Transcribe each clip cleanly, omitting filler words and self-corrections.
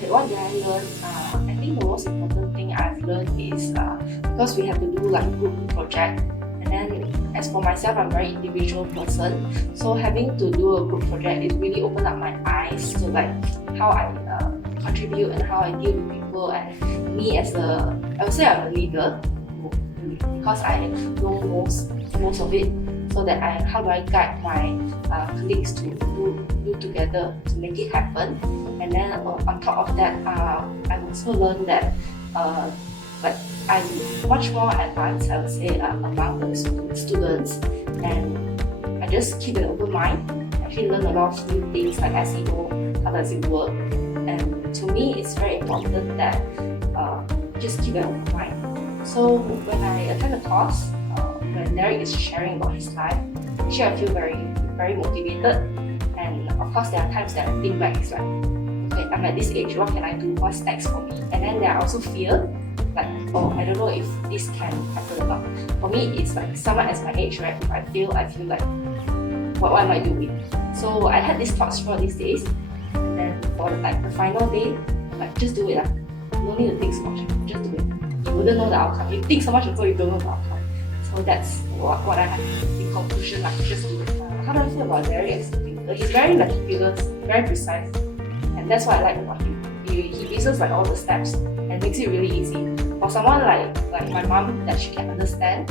Okay, what did I learn? I think the most important thing I've learned is because we have to do like group project, and then as for myself, I'm a very individual person. So having to do a group project, it really opened up my eyes to like how I contribute and how I deal with people. And me as I would say I'm a leader because I know most of it. So that how do I guide my colleagues to do together to make it happen. And then on top of that, I also learned that like I'm much more advanced, I would say, among the students, and I just keep an open mind. I actually learn a lot of new things like SEO, how does it work, and to me it's very important that just keep an open mind. So when I attend a course, when Derric is sharing about his life, actually I feel very motivated. And of course there are times that I think back, it's like, okay, I'm at this age, what can I do? What's next for me? And then there are also fear, like, oh, I don't know if this can happen or not. For me, it's like someone at my age, right? If I feel like, what am I doing? So I had these thoughts for these days, and then for like the final day, like just do it. You don't need to think so much, just do it. You wouldn't know the outcome. You think so much until you don't know the outcome. So that's what I have in conclusion, like just do it. How do I feel about Derric as a thinker? He's very meticulous, very precise, and that's what I like about him. He gives us like all the steps and makes it really easy. For someone like my mom, that she can understand,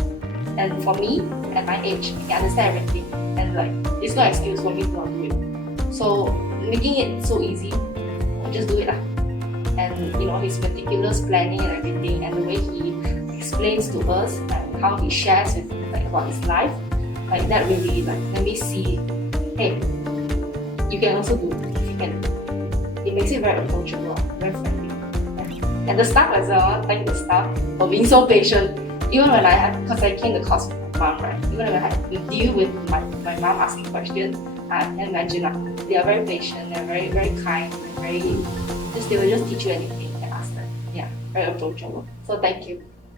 and for me at my age, I can understand everything, and like it's no excuse for me to not do it. So making it so easy, just do it lah. And you know, his meticulous planning and everything, and the way he explains to us and how he shares with like about his life, like that really like let me see, hey, you can also do it if you can. It makes it very approachable, very friendly. And the staff as well, I want to thank the staff for being so patient. Even when because I came to course with my mom, right? Even when I had to deal with my mom asking questions, I can imagine they are very patient, they're very kind, they will just teach you anything and ask them. Yeah, very approachable. So thank you.